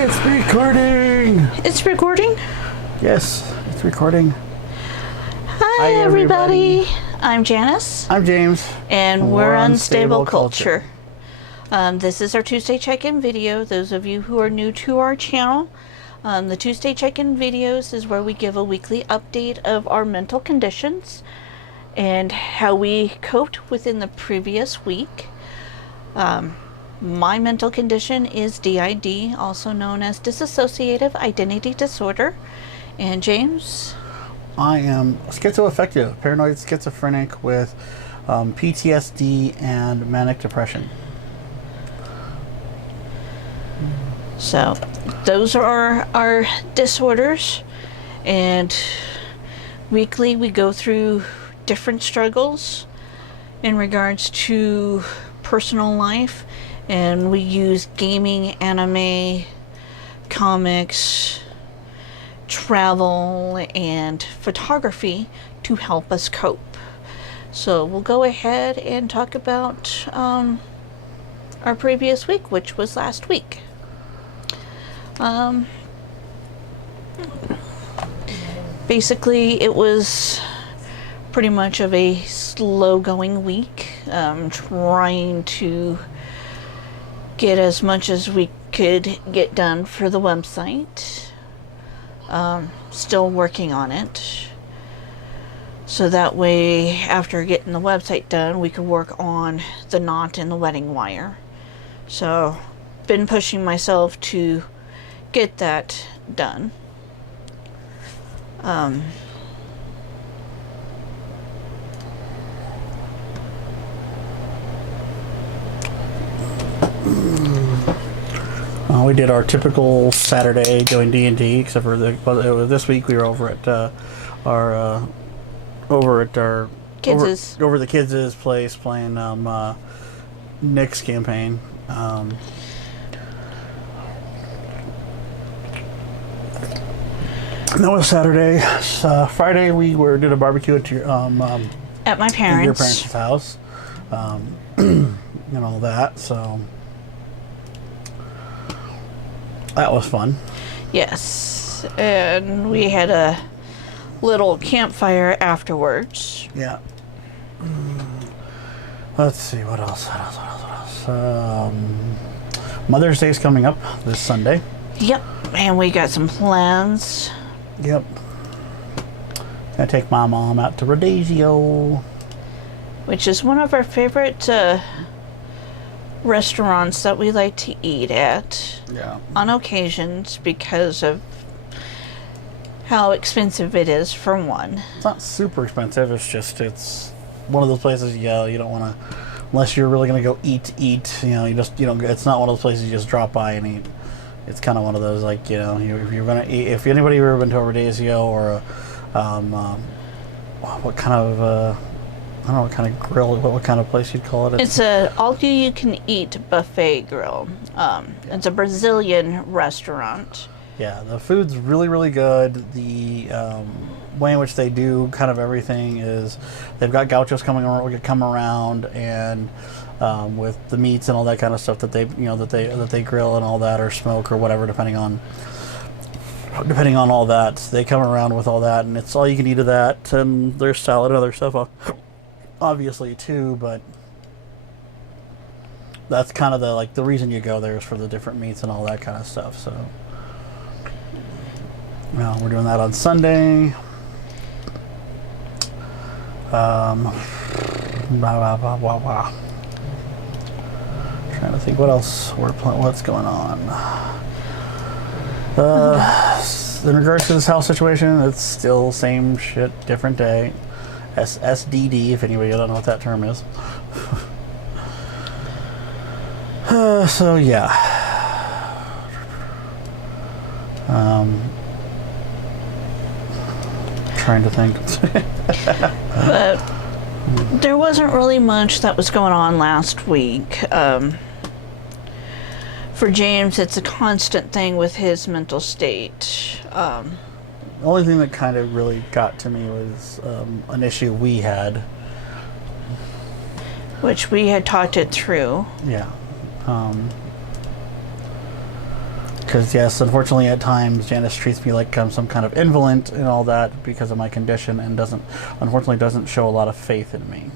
It's recording! It's recording? Yes, it's recording. Hi everybody. I'm Janice. I'm James. And we're Unstable Culture. This is our Tuesday check-in video. Those of you who are new to our channel, the Tuesday check-in videos is where we give a weekly update of our mental conditions and how we coped within the previous week. My mental condition is DID, also known as Dissociative Identity Disorder. And James? I am schizoaffective, paranoid schizophrenic with PTSD and manic depression. So, those are our disorders, and weekly we go through different struggles in regards to personal life, and we use gaming, anime, comics, travel, and photography to help us cope. So we'll go ahead and talk about our previous week, which was last week. Basically, it was pretty much of a slow going week, trying to get as much as we could get done for the website. Still working on it, so that way after getting the website done we could work on the knot and the wedding wire. So been pushing myself to get that done. We did our typical Saturday doing D&D, except for this week we were over at our Kids' over the kids' place playing Nick's campaign. That was Saturday. Friday we did a barbecue at your at my at parents'. your parents' house, and all that. So that was fun. Yes, and we had a little campfire afterwards. Yeah. Let's see, what else? Mother's Day is coming up this Sunday. Yep, and we got some plans. Yep. Gonna take my mom out to Rodazio, Which is one of our favorite restaurants that we like to eat at. Yeah. On occasions, because of how expensive it is, for one. It's not super expensive. It's one of those places. Yeah, you don't want to, unless you're really gonna go eat. It's not one of those places you just drop by and eat. It's kind of one of those, like, if you're gonna eat. If anybody ever been to a Rodazio or what kind of I don't know what kind of grill, what kind of place you'd call it. It's a all-you-can-eat buffet grill. It's a Brazilian restaurant. Yeah, the food's really, really good. The way in which they do kind of everything is they've got gauchos come around, and with the meats and all that kind of stuff that they grill and all that, or smoke or whatever, depending on all that. They come around with all that, and it's all you can eat of that, and there's salad and other stuff obviously too, but that's kind of the reason you go there is for the different meats and all that kind of stuff. So we're doing that on Sunday. Trying to think what else what's going on. In regards to this house situation, it's still same shit, different day. SDD, if anybody don't know what that term is. So yeah. Trying to think. But there wasn't really much that was going on last week. For James, it's a constant thing with his mental state. The only thing that kind of really got to me was an issue we had. Which we had talked it through. Yeah. Because yes, unfortunately, at times Janice treats me like I'm some kind of invalid and all that because of my condition, and unfortunately doesn't show a lot of faith in me.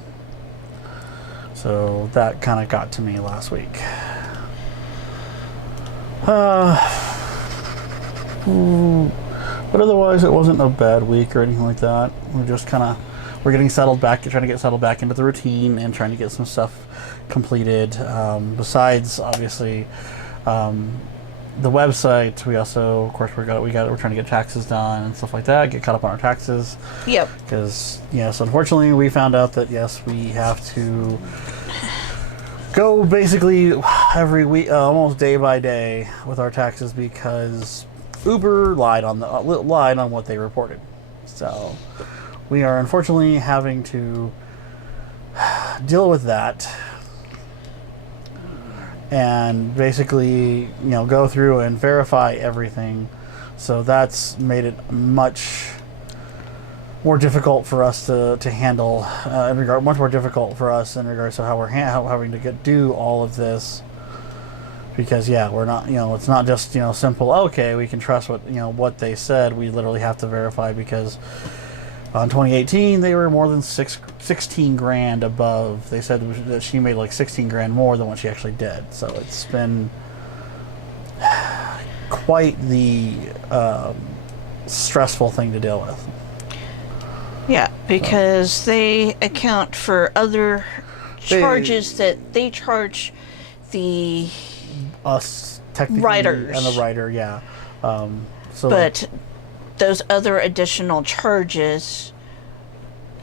So that kind of got to me last week. But otherwise, it wasn't a bad week or anything like that. We're getting settled back, trying to get settled back into the routine and trying to get some stuff completed. Besides, obviously, the website, we also, of course, we're trying to get taxes done and stuff like that. Get caught up on our taxes. Yep. Because yes, unfortunately, we found out that yes, we have to go basically every week, almost day by day, with our taxes because Uber lied on what they reported. So we are unfortunately having to deal with that. And basically, go through and verify everything. So that's made it much more difficult for us to handle. Much more difficult for us in regards to how we're having to do all of this. Because we're not. It's not just simple. Okay, we can trust what they said. We literally have to verify because on 2018 they were more than 16 grand above. They said that she made like 16 grand more than what she actually did. So it's been quite the stressful thing to deal with. Yeah, because they account for other charges that they charge the us technically writers and the writer, yeah. But those other additional charges,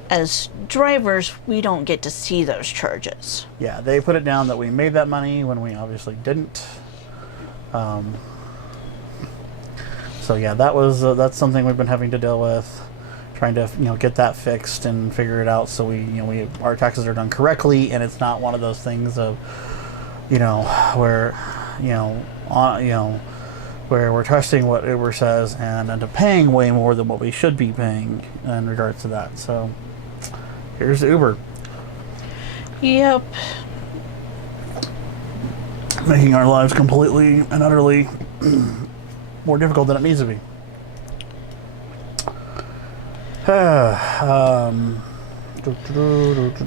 as drivers, we don't get to see those charges. Yeah, they put it down that we made that money when we obviously didn't. So yeah, that's something we've been having to deal with, trying to get that fixed and figure it out so our taxes are done correctly, and it's not one of those things of where where we're trusting what Uber says and end up paying way more than what we should be paying in regards to that. So here's Uber. Yep. Making our lives completely and utterly more difficult than it needs to be. But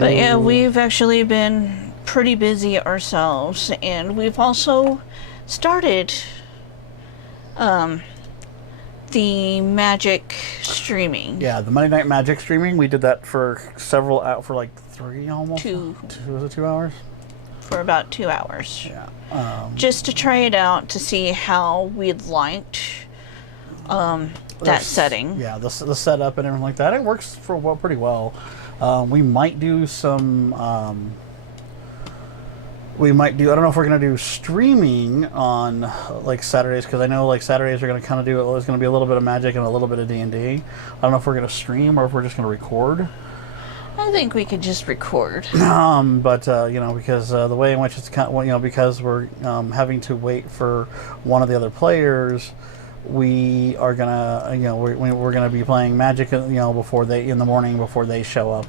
yeah, we've actually been pretty busy ourselves, and we've also started the Magic streaming. Yeah, the Monday Night Magic streaming. We did that for like 3 almost. Was it 2 hours? For about 2 hours. Yeah. Just to try it out to see how we'd liked that setting. Yeah, the setup and everything like that. It works pretty well. We might do some. I don't know if we're going to do streaming on like Saturdays, because I know like Saturdays are going to kind of there's going to be a little bit of Magic and a little bit of D&D. I don't know if we're going to stream or if we're just going to record. I think we could just record. But because the way in which it's because we're having to wait for one of the other players, we are gonna we're gonna be playing Magic in the morning before they show up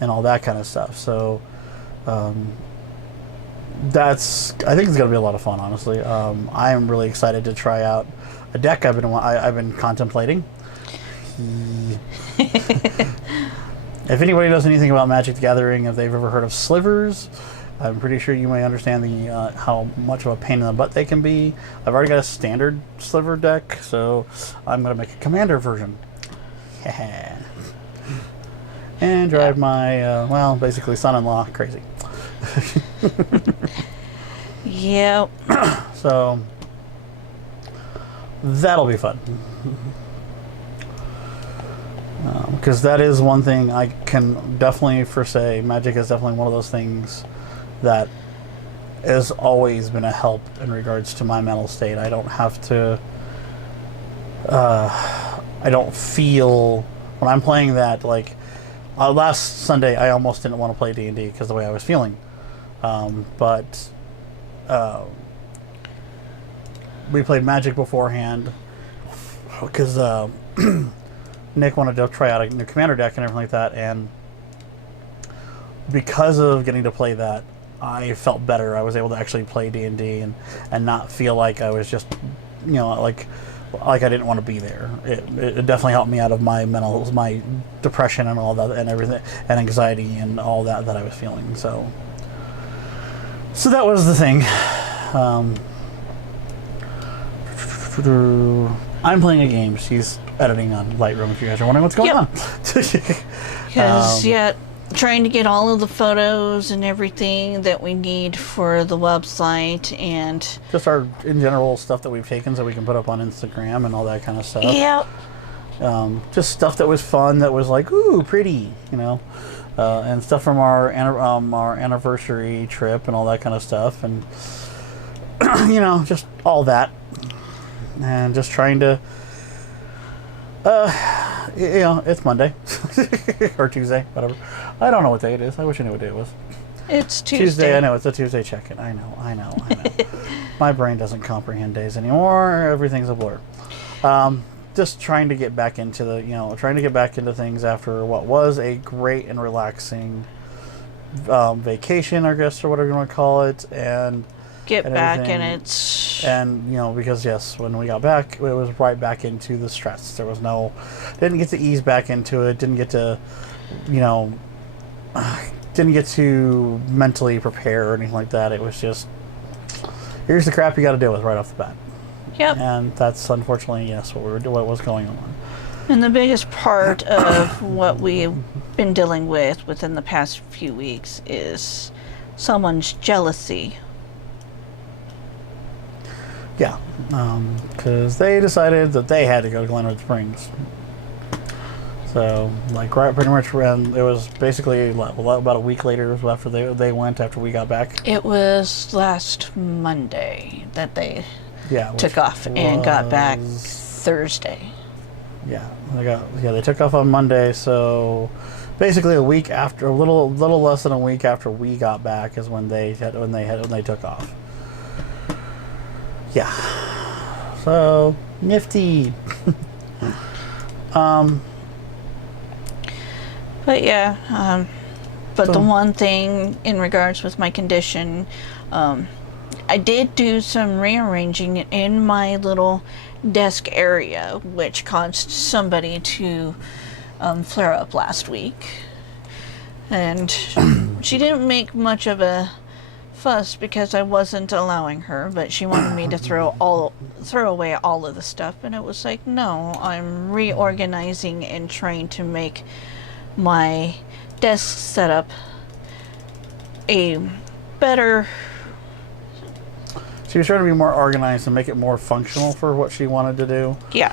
and all that kind of stuff. So I think it's gonna be a lot of fun, honestly. I am really excited to try out a deck I've been contemplating. If anybody knows anything about Magic the Gathering, if they've ever heard of slivers, I'm pretty sure you may understand how much of a pain in the butt they can be. I've already got a standard sliver deck, so I'm going to make a commander version. And drive my, basically son-in-law crazy. Yep. So, that'll be fun. Because that is one thing I can definitely say. Magic is definitely one of those things that has always been a help in regards to my mental state. I don't have to. I don't feel when I'm playing that like last Sunday. I almost didn't want to play D&D because of the way I was feeling, but we played Magic beforehand because. Nick wanted to try out a new commander deck and everything like that, and because of getting to play that, I felt better. I was able to actually play D&D and not feel like I was just like I didn't want to be there. It definitely helped me out of my depression and all that and everything, and anxiety and all that I was feeling. So that was the thing. I'm playing a game. She's editing on Lightroom, if you guys are wondering what's going on. Because, trying to get all of the photos and everything that we need for the website, and just our in general stuff that we've taken so we can put up on Instagram and all that kind of stuff. Yep. Just stuff that was fun, that was like, ooh, pretty, and stuff from our anniversary trip and all that kind of stuff, and just all that, and just trying to it's Monday or Tuesday, whatever. I don't know what day it is. I wish I knew what day it was. It's Tuesday. I know, it's a Tuesday check-in. I know. My brain doesn't comprehend days anymore. Everything's a blur. Just trying to get back into things after what was a great and relaxing vacation, I guess, or whatever you want to call it, and because yes, when we got back, it was right back into the stress. There was didn't get to ease back into it, didn't get to mentally prepare or anything like that. It was just, here's the crap you got to deal with right off the bat. Yep. And that's unfortunately, yes, what was going on. And the biggest part of what we've been dealing with within the past few weeks is someone's jealousy. Yeah, because they decided that they had to go to Glenwood Springs. So, pretty much when it was basically about a week later after they went, after we got back. It was last Monday that they took off and got back Thursday. Yeah, they took off on Monday. So, basically a week after, a little less than a week after we got back is when they took off. Yeah. So nifty. But yeah, the one thing in regards with my condition, I did do some rearranging in my little desk area, which caused somebody to flare up last week. And she didn't make much of a fuss because I wasn't allowing her, but she wanted me to throw away all of the stuff, and it was like, no, I'm reorganizing and trying to make my desk setup a better. She was trying to be more organized and make it more functional for what she wanted to do. Yeah.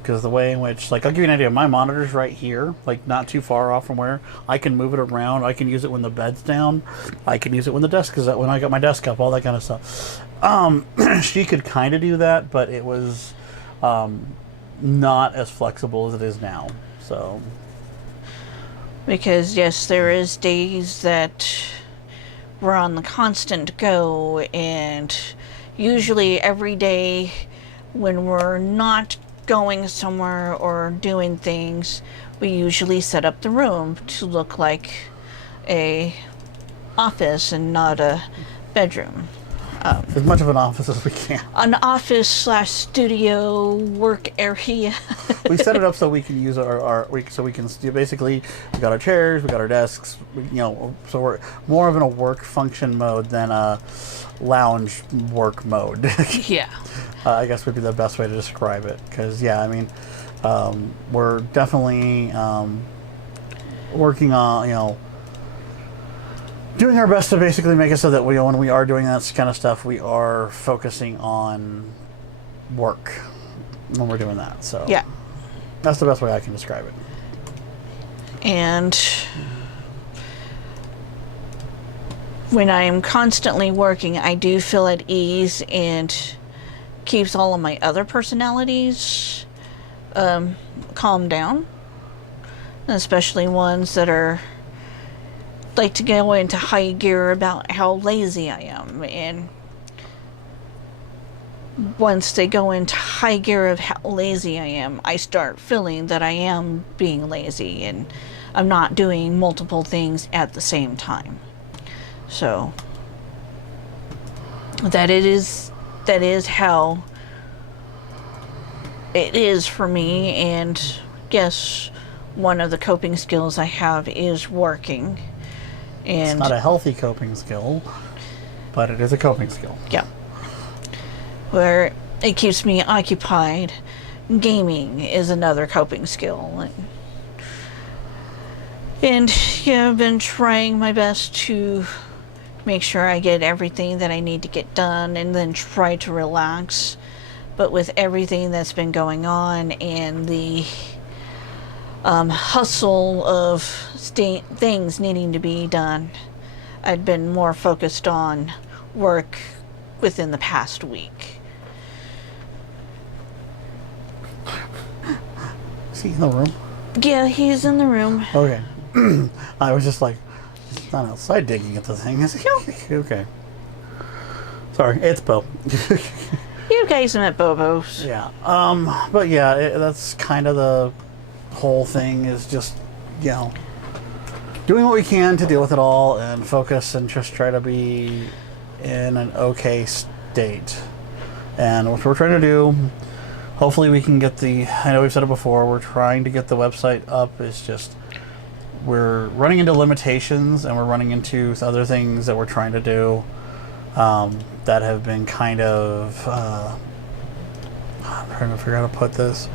Because the way in which, I'll give you an idea. My monitor's right here, not too far off from where I can move it around. I can use it when the bed's down. I can use it when the desk is up, when I got my desk up, all that kind of stuff. She could kind of do that, but it was not as flexible as it is now. So. Because yes, there is days that we're on the constant go, and usually every day when we're not going somewhere or doing things, we usually set up the room to look like a office and not a bedroom. As much of an office as we can. An office/studio work area. We set it up so we can use basically, we got our chairs, we got our desks, so we're more of in a work function mode than a lounge work mode. Yeah. I guess would be the best way to describe it. Because, we're definitely working on, doing our best to basically make it so that when we are doing that kind of stuff, we are focusing on work when we're doing that. So yeah, that's the best way I can describe it. And when I am constantly working, I do feel at ease and keeps all of my other personalities calmed down, especially ones that are like to go into high gear about how lazy I am, and once they go into high gear of how lazy I am, I start feeling that I am being lazy and I'm not doing multiple things at the same time. So that is how it is for me, and yes, one of the coping skills I have is working. And it's not a healthy coping skill, but it is a coping skill. Yeah. Where it keeps me occupied. Gaming is another coping skill. And yeah, I've been trying my best to make sure I get everything that I need to get done and then try to relax. But with everything that's been going on and the hustle of things needing to be done, I'd been more focused on work within the past week. Is he in the room? Yeah, he's in the room. Okay. I was just like, he's not outside digging at the thing, is he? Okay. Sorry, it's Bo. You guys met Bobos. Yeah. But yeah, that's kind of the whole thing, is just, you know, doing what we can to deal with it all and focus and just try to be in an okay state. And what we're trying to do, hopefully we can get I know we've said it before, we're trying to get the website up. It's just, we're running into limitations and we're running into other things that we're trying to do that have been kind of, I'm trying to figure out how to put this.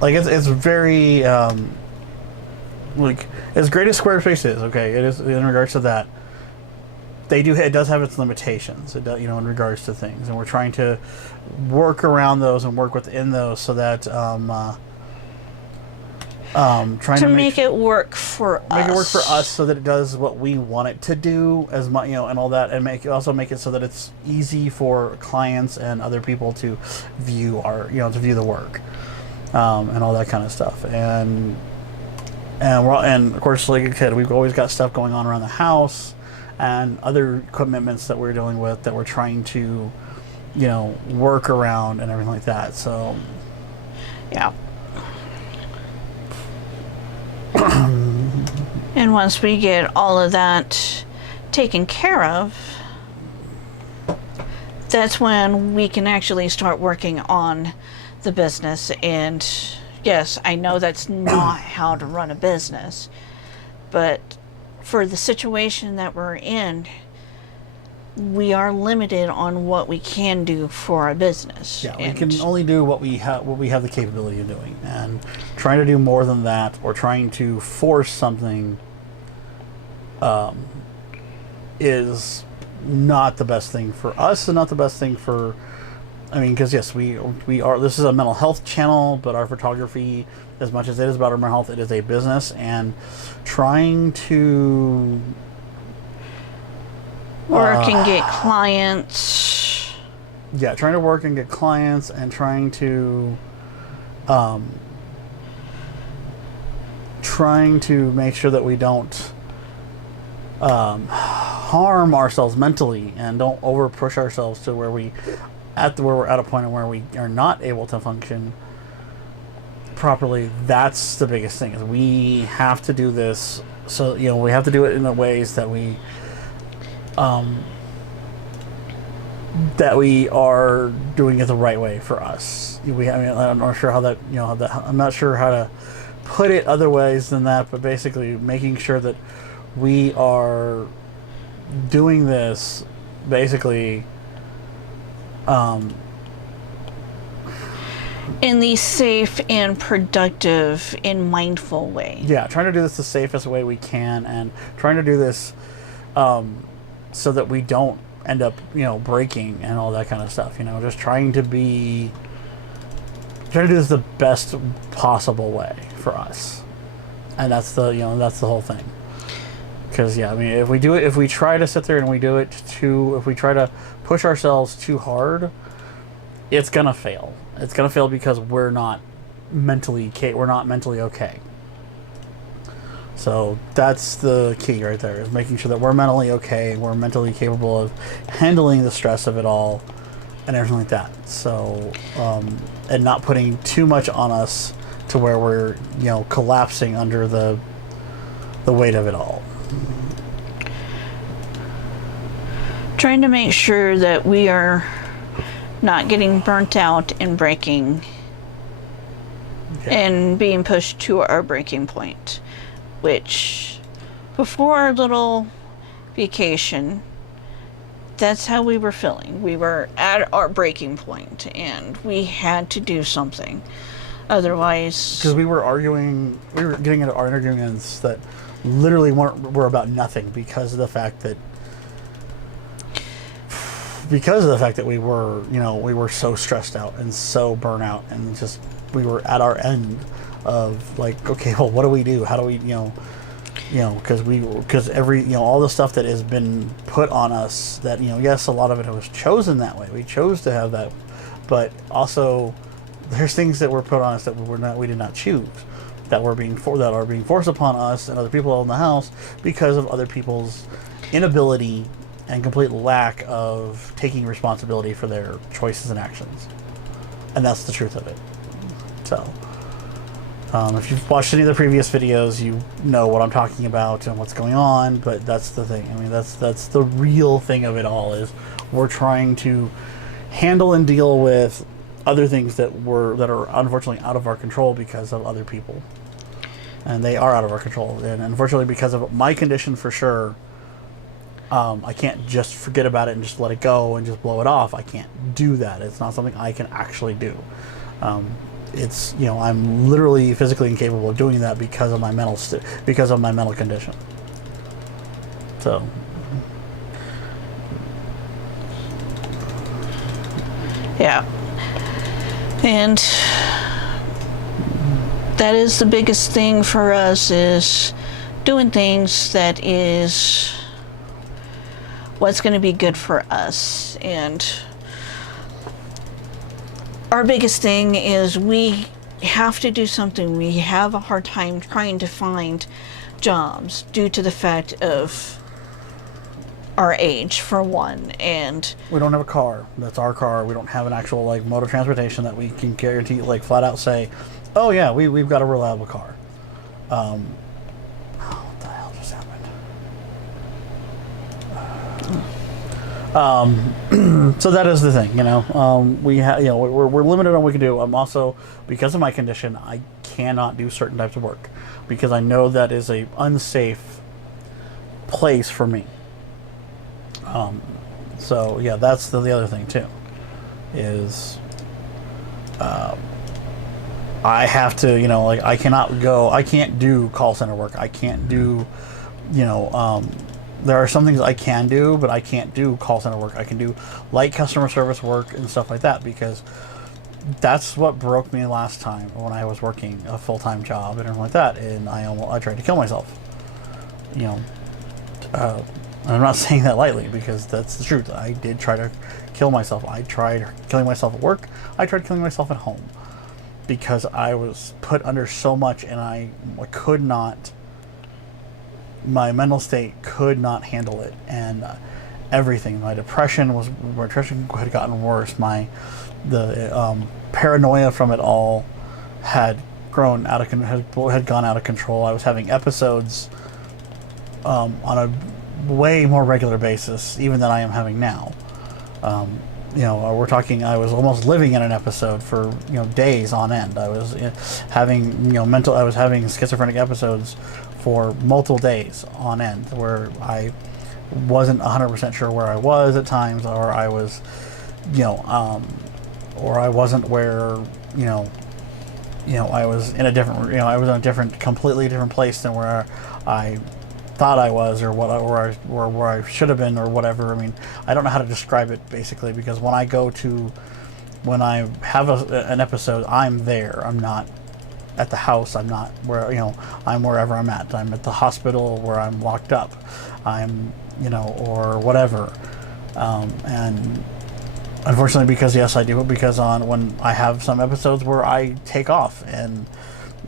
Like it's very, like, as great as Squarespace is, okay, it is in regards to that. It does have its limitations, in regards to things, and we're trying to work around those and work within those so that trying to make it work for us. Make it work for us so that it does what we want it to do, as much, and all that, and also make it so that it's easy for clients and other people to view the work, and all that kind of stuff, and of course, like I said, we've always got stuff going on around the house and other commitments that we're dealing with that we're trying to, work around and everything like that. So, yeah. And once we get all of that taken care of, that's when we can actually start working on the business. And yes, I know that's not how to run a business, but for the situation that we're in, we are limited on what we can do for our business. Yeah, we can only do what we have the capability of doing, and trying to do more than that or trying to force something is not the best thing for us and not the best thing for, because yes, we are, this is a mental health channel, but our photography, as much as it is about our mental health, it is a business, and trying to work and get clients. Yeah, trying to work and get clients, and trying to make sure that we don't harm ourselves mentally and don't over push ourselves to where we're at a point where we are not able to function properly. That's the biggest thing, is we have to do this, so we have to do it in the ways that we are doing it the right way for us. I'm not sure how that, I'm not sure how to put it other ways than that, but basically making sure that we are doing this basically in the safe and productive and mindful way. Yeah, trying to do this the safest way we can, and trying to do this so that we don't end up, breaking and all that kind of stuff. Just trying to do this the best possible way for us, and that's the whole thing. Because if we try to sit there and if we try to push ourselves too hard, it's gonna fail. It's gonna fail because we're not mentally okay. So that's the key right there, is making sure that we're mentally okay, we're mentally capable of handling the stress of it all and everything like that. So, and not putting too much on us to where we're, collapsing under the weight of it all. Trying to make sure that we are not getting burnt out and breaking and being pushed to our breaking point, which before our little vacation, that's how we were feeling. We were at our breaking point and we had to do something. Otherwise, because we were getting into arguments that literally were about nothing because of the fact that we were so stressed out and so burnt out, and just we were at our end of like, okay, well, what do we do? How do we, because all the stuff that has been put on us, that, yes, a lot of it was chosen that way. We chose to have that, but also there's things that were put on us that we did not choose, that are being forced upon us and other people in the house because of other people's inability and complete lack of taking responsibility for their choices and actions. And that's the truth of it. So, if you've watched any of the previous videos, you know what I'm talking about and what's going on, but that's the thing. I mean, that's the real thing of it all, is we're trying to handle and deal with other things that are unfortunately out of our control because of other people. And they are out of our control. And unfortunately, because of my condition, for sure, I can't just forget about it and just let it go and just blow it off. I can't do that. It's not something I can actually do. It's, I'm literally physically incapable of doing that because of my mental condition. So, yeah. And that is the biggest thing for us, is doing things that is what's going to be good for us. And our biggest thing is we have to do something. We have a hard time trying to find jobs due to the fact of our age, for one, and we don't have a car. That's our car. We don't have an actual mode of transportation that we can guarantee, flat out say, oh yeah, we've got a reliable car. What the hell just happened? So that is the thing, we're limited on what we can do. I'm also, because of my condition, I cannot do certain types of work because I know that is a unsafe place for me. So yeah, that's the other thing too, is I have to, I can't do call center work. I can't do, there are some things I can do, but I can't do call center work. I can do light customer service work and stuff like that, because that's what broke me last time when I was working a full-time job and everything like that, and I tried to kill myself. I'm not saying that lightly, because that's the truth. I did try to kill myself. I tried killing myself at work. I tried killing myself at home, because I was put under so much, and I could not, my mental state could not handle it, and everything. My depression had gotten worse. The paranoia from it all had gone out of control. I was having episodes on a way more regular basis even than I am having now. We're talking, I was almost living in an episode for days on end. I was having I was having schizophrenic episodes for multiple days on end, where I wasn't 100% sure where I was at times, or I was or I wasn't where I was in a different I was in a completely different place than where I thought I was, or where I should have been, or whatever. I mean, I don't know how to describe it, basically, because when I have an episode, I'm there. I'm not at the house. I'm not where, I'm wherever I'm at. I'm at the hospital where I'm locked up. I'm, or whatever. And unfortunately, because yes, I do it, because when I have some episodes where I take off, and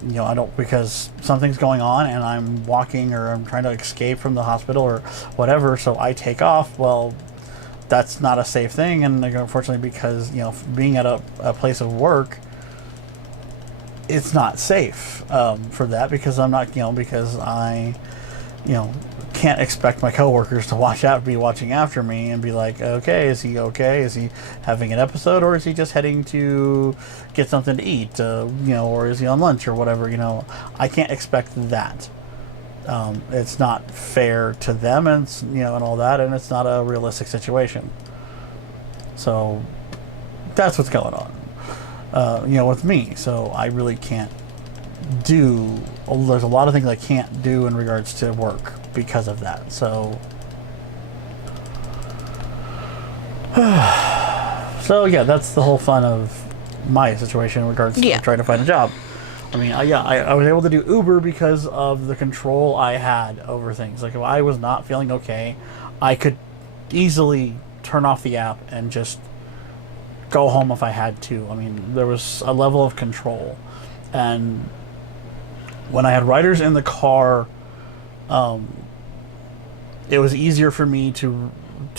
I don't, because something's going on and I'm walking, or I'm trying to escape from the hospital or whatever, so I take off. Well, that's not a safe thing, and unfortunately, because being at a place of work, it's not safe for that, because I'm not, because I can't expect my coworkers to be watching after me and be like, okay, is he okay? Is he having an episode, or is he just heading to get something to eat? Or is he on lunch or whatever? I can't expect that. It's not fair to them, and and all that, and it's not a realistic situation. So that's what's going on, with me. So I really can't there's a lot of things I can't do in regards to work because of that. So yeah, that's the whole fun of my situation in regards to trying to find a job. I mean, I was able to do Uber because of the control I had over things. Like, if I was not feeling okay, I could easily turn off the app and just go home if I had to. I mean, there was a level of control. And when I had riders in the car, it was easier for me to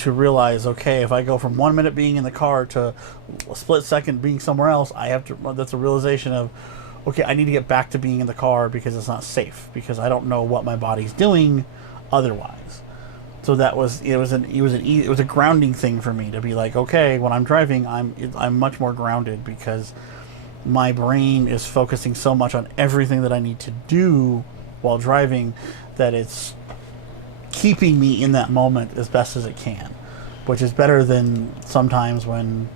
realize, okay, if I go from 1 minute being in the car to a split second being somewhere else, that's a realization of, okay, I need to get back to being in the car because it's not safe, because I don't know what my body's doing otherwise. So it was a grounding thing for me to be like, okay, when I'm driving, I'm much more grounded because my brain is focusing so much on everything that I need to do while driving that it's keeping me in that moment as best as it can, which is better than sometimes when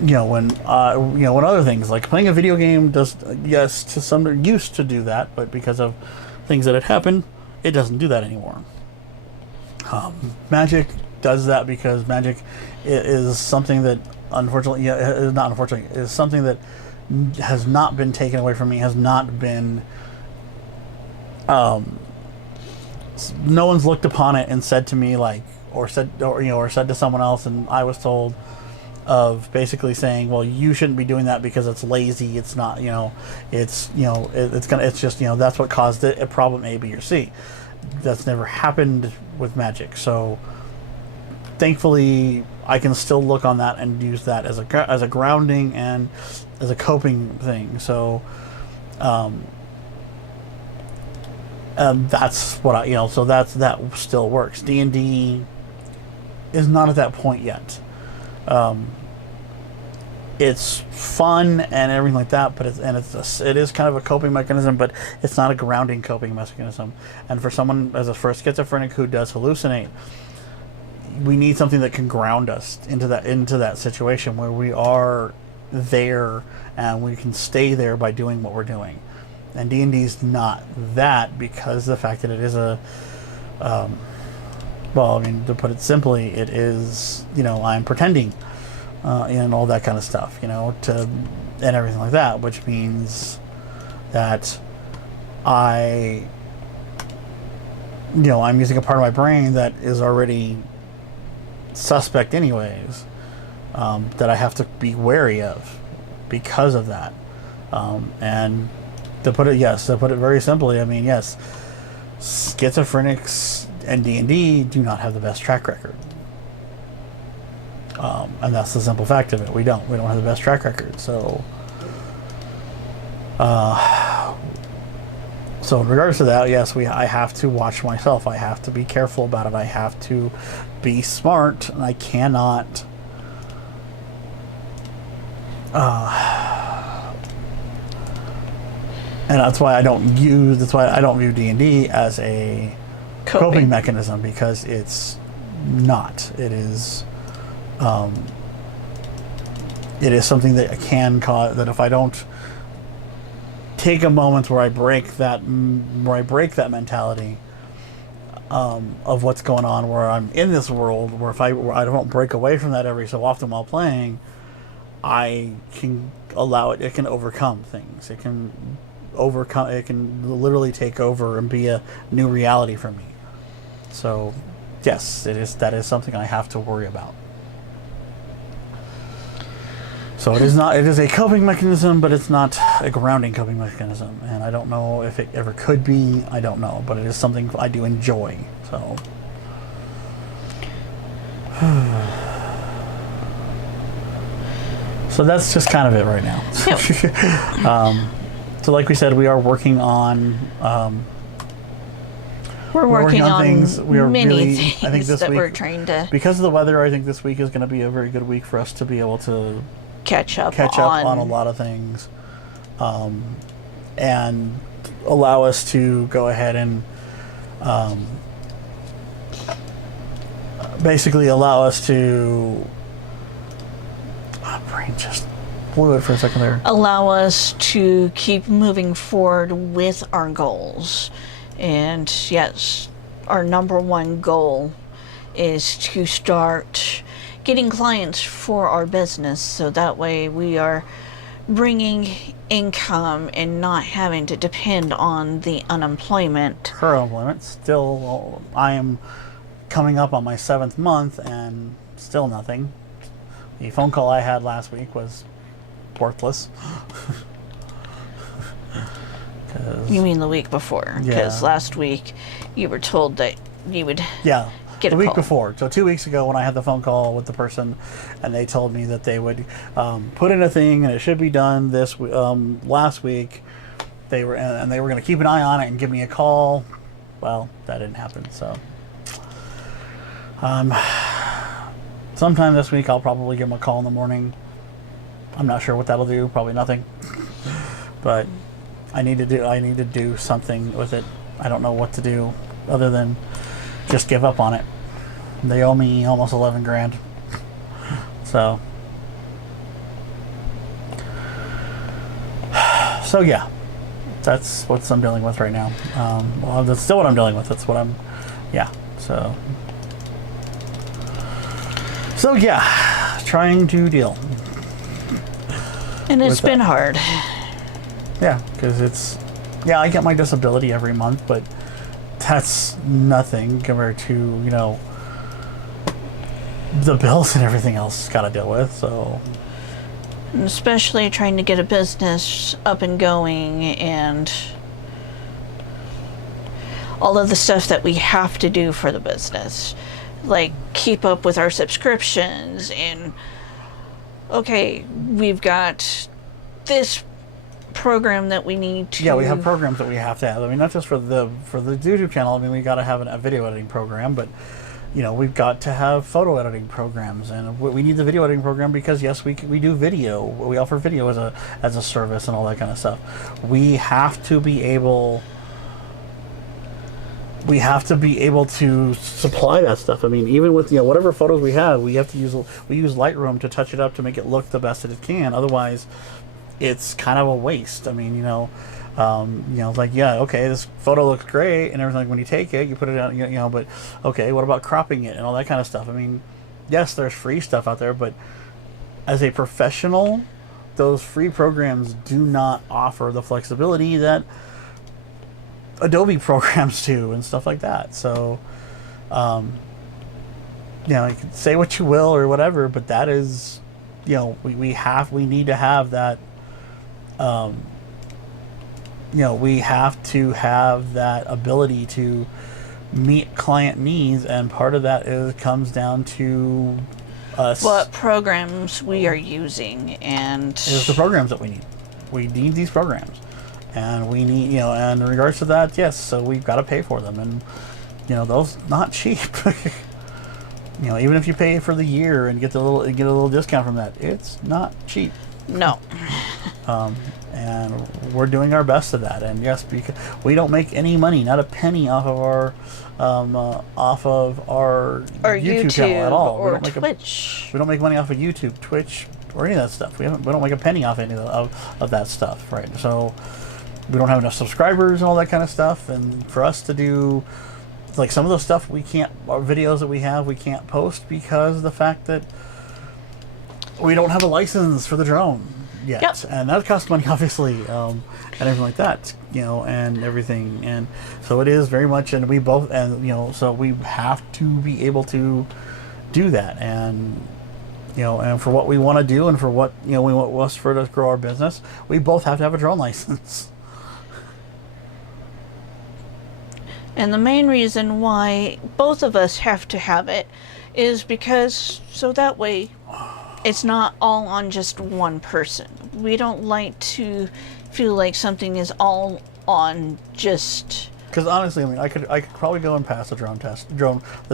when other things like playing a video game used to do that, but because of things that had happened, it doesn't do that anymore. Magic does that because Magic is something that is something that has not been taken away from me, has not been no one's looked upon it and said to me or said to someone else, and I was told of basically saying, well, you shouldn't be doing that because it's lazy, it's not, it's just, that's what caused it, a problem A, B, or C. That's never happened with Magic. So thankfully I can still look on that and use that as a grounding and as a coping thing. So that's what so that still works. D&D is not at that point yet. It's fun and everything like that, but it is kind of a coping mechanism, but it's not a grounding coping mechanism. And for a schizophrenic who does hallucinate, we need something that can ground us into that situation where we are there and we can stay there by doing what we're doing. And D&D is not that, because of the fact that it is to put it simply, it is, I'm pretending, and all that kind of stuff, and everything like that, which means that I'm using a part of my brain that is already suspect anyways, that I have to be wary of because of that. And to put it very simply, I mean, yes, schizophrenics and D&D do not have the best track record. And that's the simple fact of it. We don't have the best track record. So so in regards to that, yes, I have to watch myself. I have to be careful about it. I have to be smart, and I cannot and that's why I don't view D&D as a coping mechanism, because it's not. It is something that can cause that if I don't take a moment where I break that mentality of what's going on, where I'm in this world, where I don't break away from that every so often while playing, I can allow it. It can overcome things. It can literally take over and be a new reality for me. So yes, that is something I have to worry about. So it is a coping mechanism, but it's not a grounding coping mechanism. And I don't know if it ever could be. I don't know. But it is something I do enjoy. So. So that's just kind of it right now. Yep. So like we said, we are working on we're working on things. We are many really, things I think this that week, we're trying to, because of the weather, I think this week is going to be a very good week for us to be able to catch up on a lot of things, and allow us to go ahead and basically allow us to brain just blew it for a second there. allow us to keep moving forward with our goals. And yes, our number one goal is to start getting clients for our business, so that way we are bringing income and not having to depend on the unemployment. Her employment still, I am coming up on my 7th month and still nothing. The phone call I had last week was worthless. You mean the week before? Because last week you were told that you would get a the week call. before. So 2 weeks ago when I had the phone call with the person, and they told me that they would put in a thing and it should be done this last week. They were going to keep an eye on it and give me a call. Well, that didn't happen. So sometime this week I'll probably give them a call in the morning. I'm not sure what that'll do. Probably nothing. But I need to do something with it. I don't know what to do other than just give up on it. They owe me almost 11 grand. So yeah, that's what I'm dealing with right now. Well, that's still what I'm dealing with. That's what I'm, yeah. So yeah, trying to deal. And it's been hard. Yeah, because I get my disability every month, but that's nothing compared to, you know, the bills and everything else got to deal with. So, And especially trying to get a business up and going and all of the stuff that we have to do for the business, like keep up with our subscriptions and okay, we've got this program that we need to. Yeah, we have programs that we have to have. I mean, not just for the YouTube channel. I mean, we got to have a video editing program, but you know, we've got to have photo editing programs, and we need the video editing program because yes, we do video. We offer video as a service and all that kind of stuff. We have to be able to supply that stuff. I mean, even with, you know, whatever photos we have to use Lightroom to touch it up to make it look the best that it can. Otherwise, it's kind of a waste. I mean, like, yeah, okay, this photo looks great and everything. Like, when you take it, you put it out, you know, but okay, what about cropping it and all that kind of stuff? I mean, yes, there's free stuff out there, but as a professional, those free programs do not offer the flexibility that Adobe programs do and stuff like that. So, you know, you can say what you will or whatever, but that is, you know, we need to have that. You know, we have to have that ability to meet client needs, and part of that comes down to us. What programs we are using, and is the programs that we need. We need these programs, and we need, you know, and in regards to that, yes, so we've got to pay for them, and you know, those not cheap. You know, even if you pay for the year and get a little discount from that, it's not cheap. No. And we're doing our best of that. And yes, because we don't make any money, not a penny off of our YouTube channel at all. Or Twitch. We don't make money off of YouTube, Twitch, or any of that stuff. We don't make a penny off any of that stuff, right? So we don't have enough subscribers and all that kind of stuff. And for us to do, like, some of the stuff our videos that we can't post because of the fact that we don't have a license for the drone yet. Yep. And that costs money, obviously, and everything like that, you know, and everything. And so it is very much, and we both, and, you know, so we have to be able to do that. And, you know, and for what we want to do and for what, you know, we want us for to grow our business, we both have to have a drone license. And the main reason why both of us have to have it is because so that way it's not all on just one person. We don't like to feel like something is all on just... Because honestly, I mean, I could probably go and pass the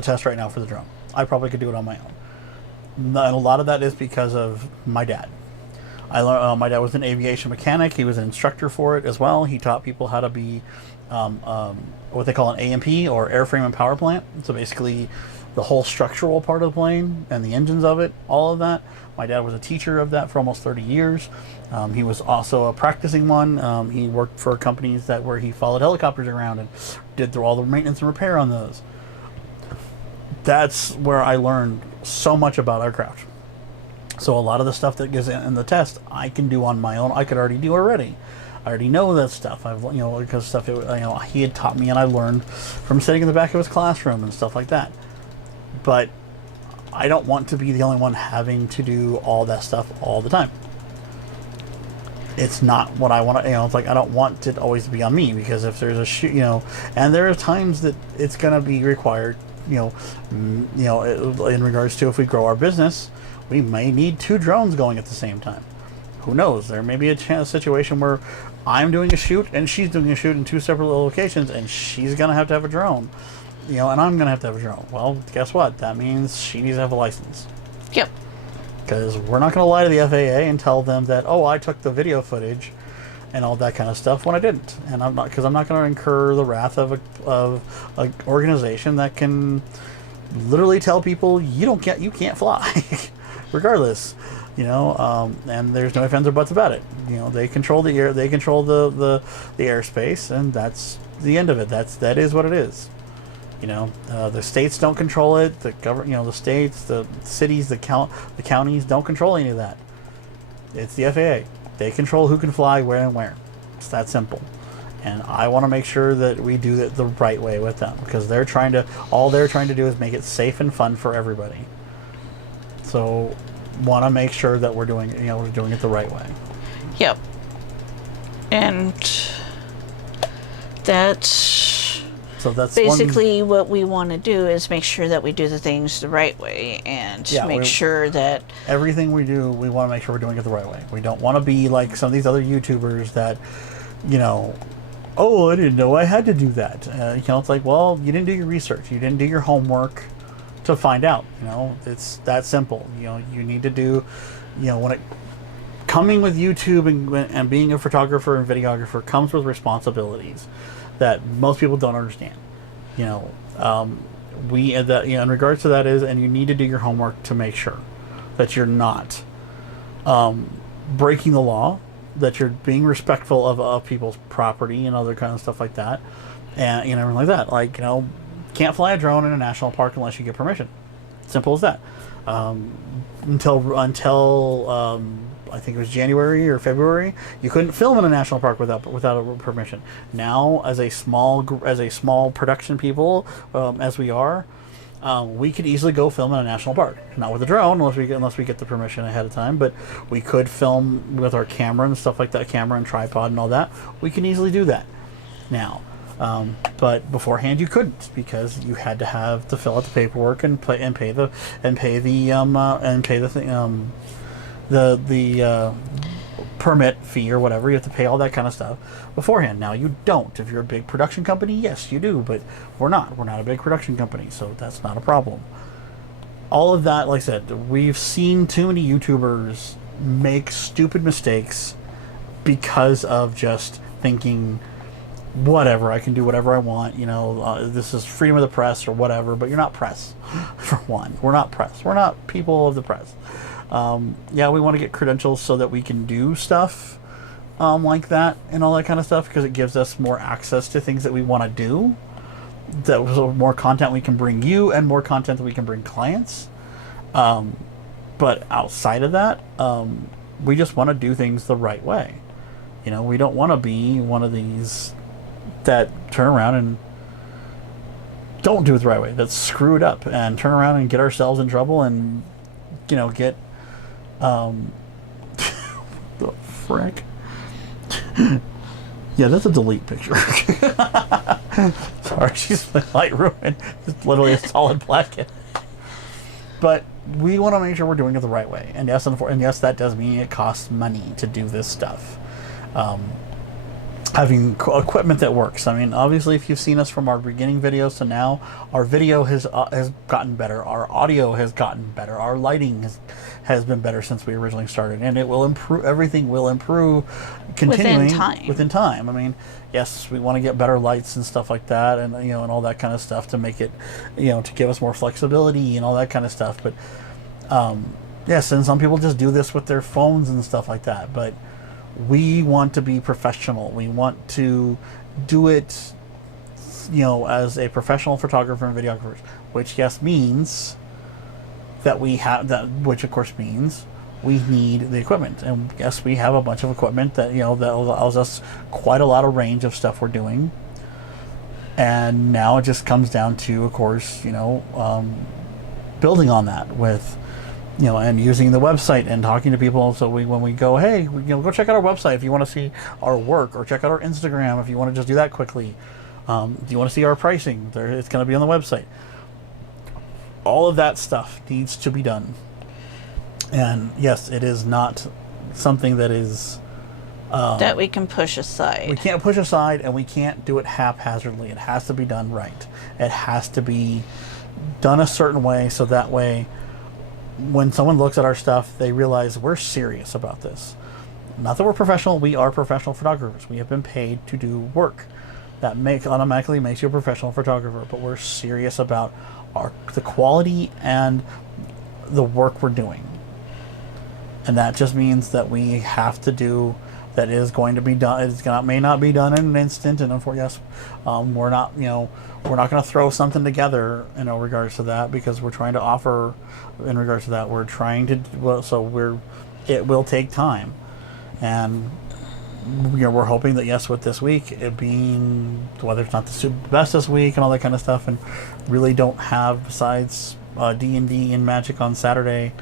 test right now for the drone. I probably could do it on my own. And a lot of that is because of my dad. I learned, my dad was an aviation mechanic. He was an instructor for it as well. He taught people how to be what they call an A&P, or airframe and power plant. So basically the whole structural part of the plane and the engines of it, all of that. My dad was a teacher of that for almost 30 years. He was also a practicing one. He worked for companies where he followed helicopters around and did through all the maintenance and repair on those. That's where I learned so much about aircraft. So a lot of the stuff that goes in the test, I can do on my own. I could already do already. I already know that stuff. Because stuff he had taught me, and I learned from sitting in the back of his classroom and stuff like that. But I don't want to be the only one having to do all that stuff all the time. It's not what I want to, it's like I don't want it always to be on me, because if there's a shoot, and there are times that it's going to be required, in regards to if we grow our business, we may need 2 drones going at the same time. Who knows? There may be a situation where I'm doing a shoot and she's doing a shoot in 2 separate locations, and she's going to have a drone, and I'm going to have a drone. Well, guess what? That means she needs to have a license. Yep. Because we're not going to lie to the FAA and tell them that, oh, I took the video footage and all that kind of stuff when I didn't. And I'm not going to incur the wrath of an organization that can literally tell people you can't fly, regardless. And there's no ifs, ands, or buts about it. They control the air, they control the airspace, and that's the end of it. That is what it is. The states don't control it. The government, the states, the cities, the counties don't control any of that. It's the FAA. They control who can fly, where, and where. It's that simple. And I want to make sure that we do it the right way with them, because all they're trying to do is make it safe and fun for everybody. So, want to make sure that we're doing it the right way. Yep. And that's basically what we want to do, is make sure that we do the things the right way, and make sure that everything we do, we want to make sure we're doing it the right way. We don't want to be like some of these other YouTubers that, oh, I didn't know I had to do that. It's like, well, you didn't do your research. You didn't do your homework to find out. It's that simple. You need to do, coming with YouTube and being a photographer and videographer comes with responsibilities that most people don't understand. In regards to that and you need to do your homework to make sure that you're not breaking the law, that you're being respectful of people's property and other kind of stuff like that, and everything like that. Like, can't fly a drone in a national park unless you get permission. Simple as that. Until I think it was January or February, you couldn't film in a national park without a permission. Now, as a small production people, as we are, we could easily go film in a national park. Not with a drone, unless we get the permission ahead of time. But we could film with our camera and stuff like that, camera and tripod and all that. We can easily do that now. But beforehand you couldn't, because you had to fill out the paperwork and pay the permit fee or whatever. You have to pay all that kind of stuff beforehand. Now you don't. If you're a big production company, yes, you do, but we're not a big production company, so that's not a problem. All of that, like I said, we've seen too many YouTubers make stupid mistakes because of just thinking, whatever, I can do whatever I want, this is freedom of the press or whatever. But you're not press. For one, we're not press. We're not people of the press. We want to get credentials so that we can do stuff like that and all that kind of stuff, because it gives us more access to things that we want to do, that more content we can bring you, and more content that we can bring clients. But outside of that, we just want to do things the right way. We don't want to be one of these that turn around and don't do it the right way, that screw it up and turn around and get ourselves in trouble and get the frick. Yeah, that's a delete picture. Sorry, she's Lightroom. It's literally a solid blanket. But we want to make sure we're doing it the right way. And yes, that does mean it costs money to do this stuff. having equipment that works. I mean, obviously, if you've seen us from our beginning videos to now, our video has gotten better. Our audio has gotten better. Our lighting has been better since we originally started, and it will improve. Everything will improve, continuing within time. I mean, yes, we want to get better lights and stuff like that, and and all that kind of stuff to make it, to give us more flexibility and all that kind of stuff. But yes, and some people just do this with their phones and stuff like that, but we want to be professional. We want to do it, as a professional photographer and videographer, which yes means that we have that, which of course means we need the equipment. And yes, we have a bunch of equipment that that allows us quite a lot of range of stuff we're doing. And now it just comes down to, of course, building on that with and using the website and talking to people. So when we go, hey, go check out our website if you want to see our work, or check out our Instagram if you want to just do that quickly. Do you want to see our pricing? It's going to be on the website. All of that stuff needs to be done. And yes, it is not something that is that we can push aside. We can't push aside, and we can't do it haphazardly. It has to be done right. It has to be done a certain way, so that way when someone looks at our stuff, they realize we're serious about this. Not that we're professional, we are professional photographers. We have been paid to do work. That automatically makes you a professional photographer, but we're serious about the quality and the work we're doing. And that just means that we have to do, that is going to be done. May not be done in an instant, and unfortunately, yes, we're not going to throw something together in regards to that, because we're trying to offer, in regards to that, we're trying to, it will take time. And we're hoping that, yes, with this week, it being, whether it's not the best this week and all that kind of stuff, and really don't have, besides D&D and Magic on Saturday,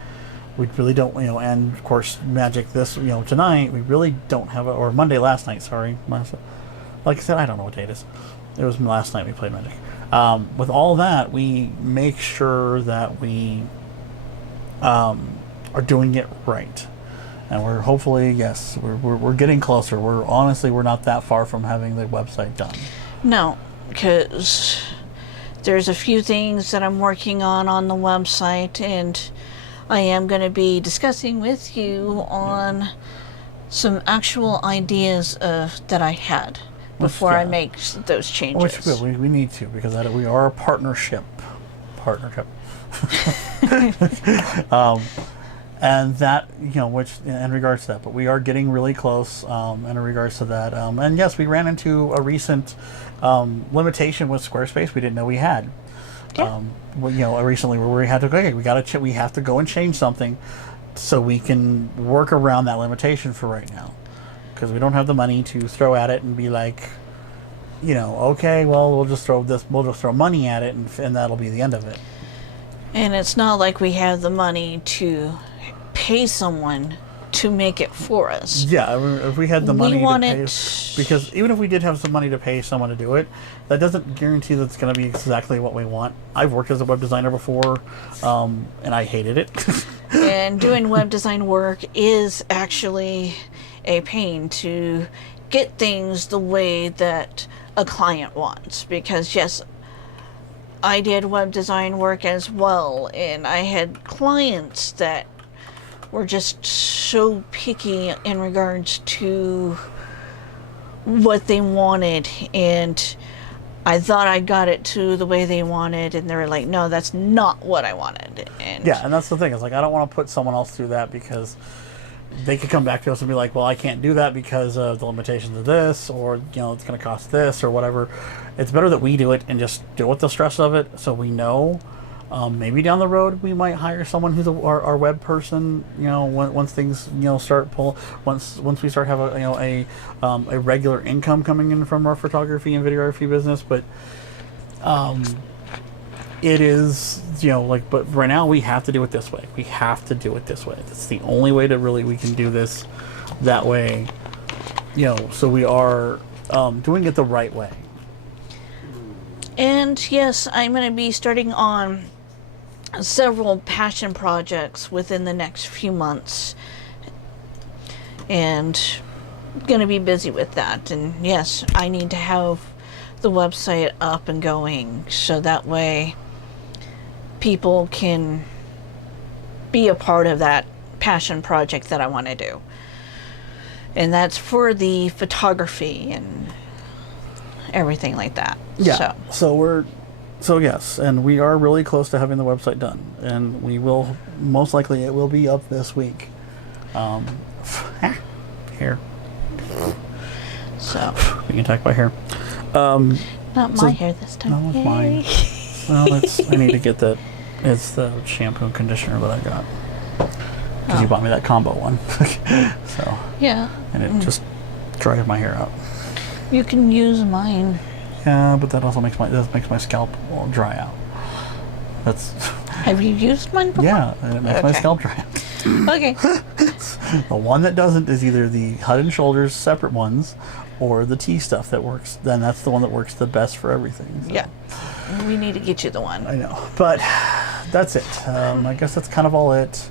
we really don't, and of course Magic this, tonight, we really don't have or Monday last night, sorry. Like I said, I don't know what day it is. It was last night we played Magic. With all that, we make sure that we are doing it right. And we're hopefully, yes, we're getting closer. We're not that far from having the website done. No, because there's a few things that I'm working on the website, and I am going to be discussing with you on some actual ideas that I had before I make those changes. Which we need to, because we are a partnership. And that, which in regards to that, but we are getting really close in regards to that. And yes, we ran into a recent limitation with Squarespace we didn't know we had. Yeah. Recently, where we had to we have to go and change something so we can work around that limitation for right now, because we don't have the money to throw at it and be like, okay, well, we'll just throw money at it, and that'll be the end of it. And it's not like we have the money to pay someone to make it for us. Yeah, if we had the money to pay, because even if we did have some money to pay someone to do it, that doesn't guarantee that it's going to be exactly what we want. I've worked as a web designer before, and I hated it. And doing web design work is actually a pain to get things the way that a client wants, because yes, I did web design work as well, and I had clients that were just so picky in regards to what they wanted, and I thought I got it to the way they wanted, and they were like, no, that's not what I wanted. And yeah, and that's the thing, is like, I don't want to put someone else through that, because they could come back to us and be like, well, I can't do that because of the limitations of this, or it's going to cost this or whatever. It's better that we do it and just deal with the stress of it, so we know. Maybe down the road we might hire someone who's our web person. Once things start once we start have a regular income coming in from our photography and videography business. But it is but right now we have to do it this way. We have to do it this way. That's the only way we can do this that way. So we are doing it the right way. And yes, I'm going to be starting on several passion projects within the next few months. And going to be busy with that. And yes, I need to have the website up and going so that way people can be a part of that passion project that I want to do. And that's for the photography and everything like that. Yeah. So yes, and we are really close to having the website done, and we will most likely it will be up this week. Here. So we can talk about hair. not my hair this time. No, it's mine. Well, I need to get that. It's the shampoo and conditioner that I got because you bought me that combo one. So yeah, and it just dried my hair out. You can use mine. Yeah, but that also makes my scalp dry out. That's. Have you used mine before? Yeah, and it makes my scalp dry out. Okay. The one that doesn't is either the Head and Shoulders separate ones, or the tea stuff that works. Then that's the one that works the best for everything. So. Yeah. We need to get you the one. I know, but that's it. I guess that's kind of all it.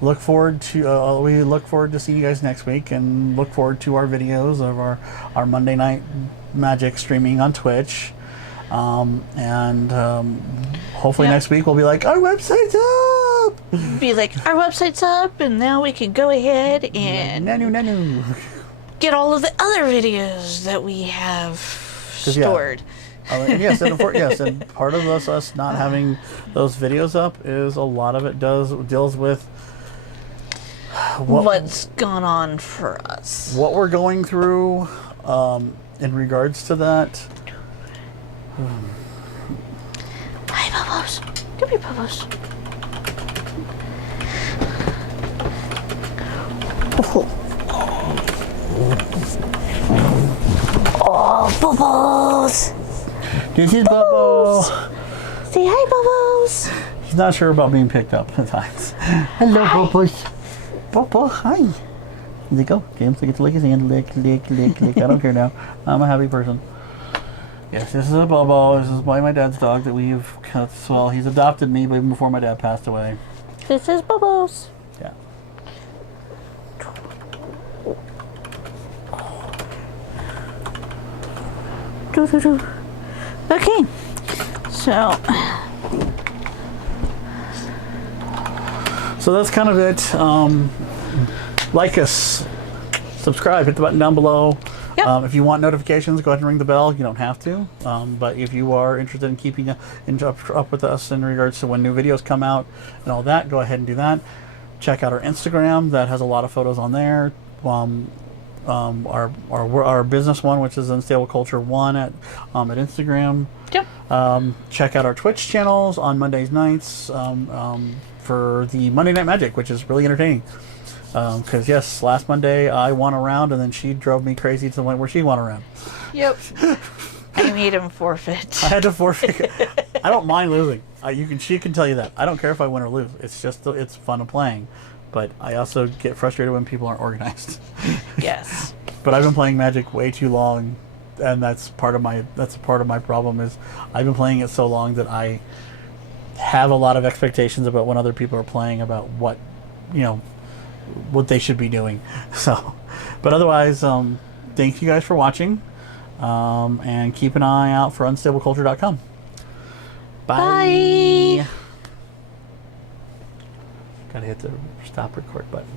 We look forward to seeing you guys next week, and look forward to our videos of our Monday Night Magic streaming on Twitch. Hopefully next week we'll be like, our website's up! Be like, our website's up, and now we can go ahead and get all of the other videos that we have stored. Yes, and part of us not having those videos up is a lot of it deals with what's gone on for us, what we're going through in regards to that. Hi, Bubbles. Come here, Bubbles. Oh, Bubbles. This is Bubbles. Say hi, Bubbles. He's not sure about being picked up at times. Hello, Bubbles. Bubbles, hi. Here you go. James, I get to lick his hand. Lick. I don't care now. I'm a happy person. Yes, this is a Bobo. This is by my dad's dog that we've cut. Well, he's adopted me, but even before my dad passed away. This is Bubbles. Yeah. Okay. So that's kind of it. Like us, subscribe, hit the button down below. Yep. If you want notifications, go ahead and ring the bell. You don't have to, but if you are interested in keeping up with us in regards to when new videos come out and all that, go ahead and do that. Check out our Instagram; that has a lot of photos on there. Our business one, which is Unstable Culture 1 at Instagram. Yep. Check out our Twitch channels on Mondays nights for the Monday Night Magic, which is really entertaining. Because yes, last Monday I won a round, and then she drove me crazy to the point where she won a round. Yep. I made him forfeit. I had to forfeit. I don't mind losing. She can tell you that. I don't care if I win or lose. It's just it's fun of playing. But I also get frustrated when people aren't organized. Yes. But I've been playing Magic way too long, and that's part of my problem is I've been playing it so long that I have a lot of expectations about when other people are playing about what they should be doing. So, but otherwise, thank you guys for watching, and keep an eye out for unstableculture.com. Bye. Gotta hit the stop record button.